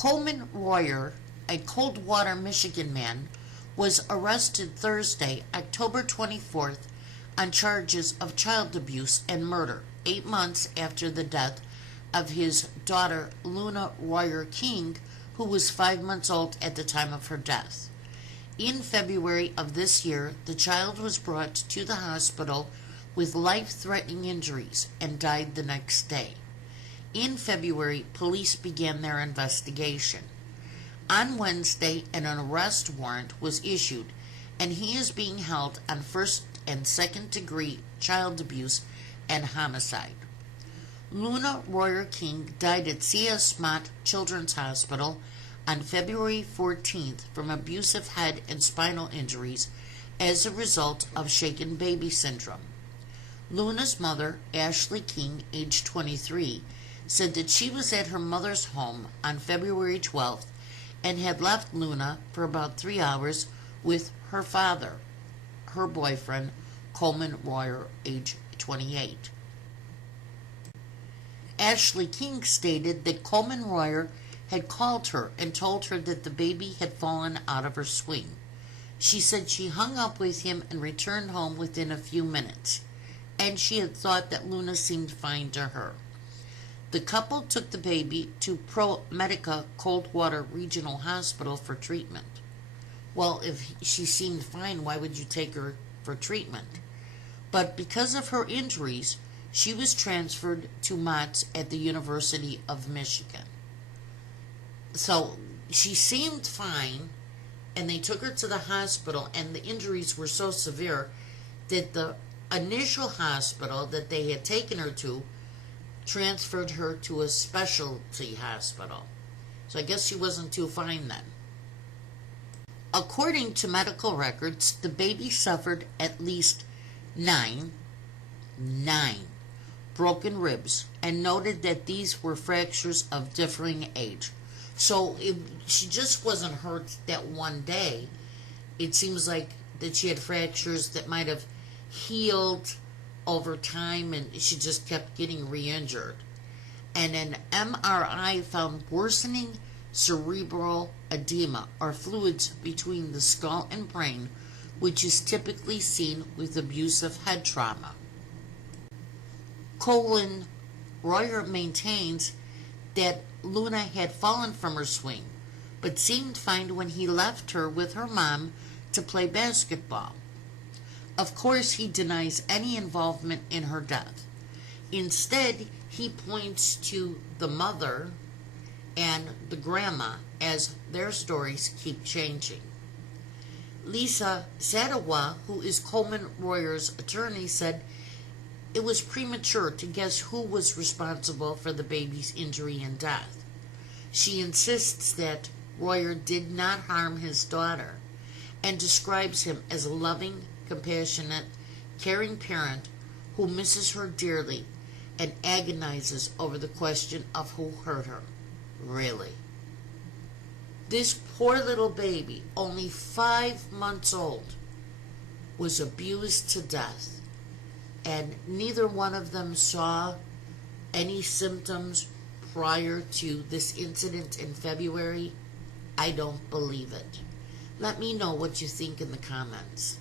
Coleman Royer, a Coldwater, Michigan man, was arrested Thursday, October 24th, on charges of child abuse and murder, 8 months after the death of his daughter, Luna Royer King, who was 5 months old at the time of her death. In February of this year, the child was brought to the hospital with life-threatening injuries and died the next day. In February, police began their investigation. On Wednesday, an arrest warrant was issued, and he is being held on first and second degree child abuse and homicide. Luna Royer King died at C.S. Mott Children's Hospital on February 14th from abusive head and spinal injuries as a result of shaken baby syndrome. Luna's mother, Ashley King, age 23, said that she was at her mother's home on February 12th and had left Luna for about 3 hours with her father, her boyfriend, Coleman Royer, age 28. Ashley King stated that Coleman Royer had called her and told her that the baby had fallen out of her swing. She said she hung up with him and returned home within a few minutes, and she had thought that Luna seemed fine to her. The couple took the baby to ProMedica Coldwater Regional Hospital for treatment. Well, if she seemed fine, why would you take her for treatment? But because of her injuries, she was transferred to Mott's at the University of Michigan. So she seemed fine, and they took her to the hospital, and the injuries were so severe that the initial hospital that they had taken her to transferred her to a specialty hospital. So I guess she wasn't too fine then. According to medical records, the baby suffered at least nine broken ribs, and noted that these were fractures of differing age. So she just wasn't hurt that one day. It seems like that she had fractures that might have healed over time, and she just kept getting re-injured. And an MRI found worsening cerebral edema, or fluids between the skull and brain, which is typically seen with abusive head trauma. Coleman Royer maintains that Luna had fallen from her swing, but seemed fine when he left her with her mom to play basketball. Of course, he denies any involvement in her death. Instead, he points to the mother and the grandma as their stories keep changing. Lisa Sadawa, who is Coleman Royer's attorney, said it was premature to guess who was responsible for the baby's injury and death. She insists that Royer did not harm his daughter and describes him as a loving, compassionate, caring parent who misses her dearly and agonizes over the question of who hurt her. Really? This poor little baby, only 5 months old, was abused to death, and neither one of them saw any symptoms prior to this incident in February. I don't believe it. Let me know what you think in the comments.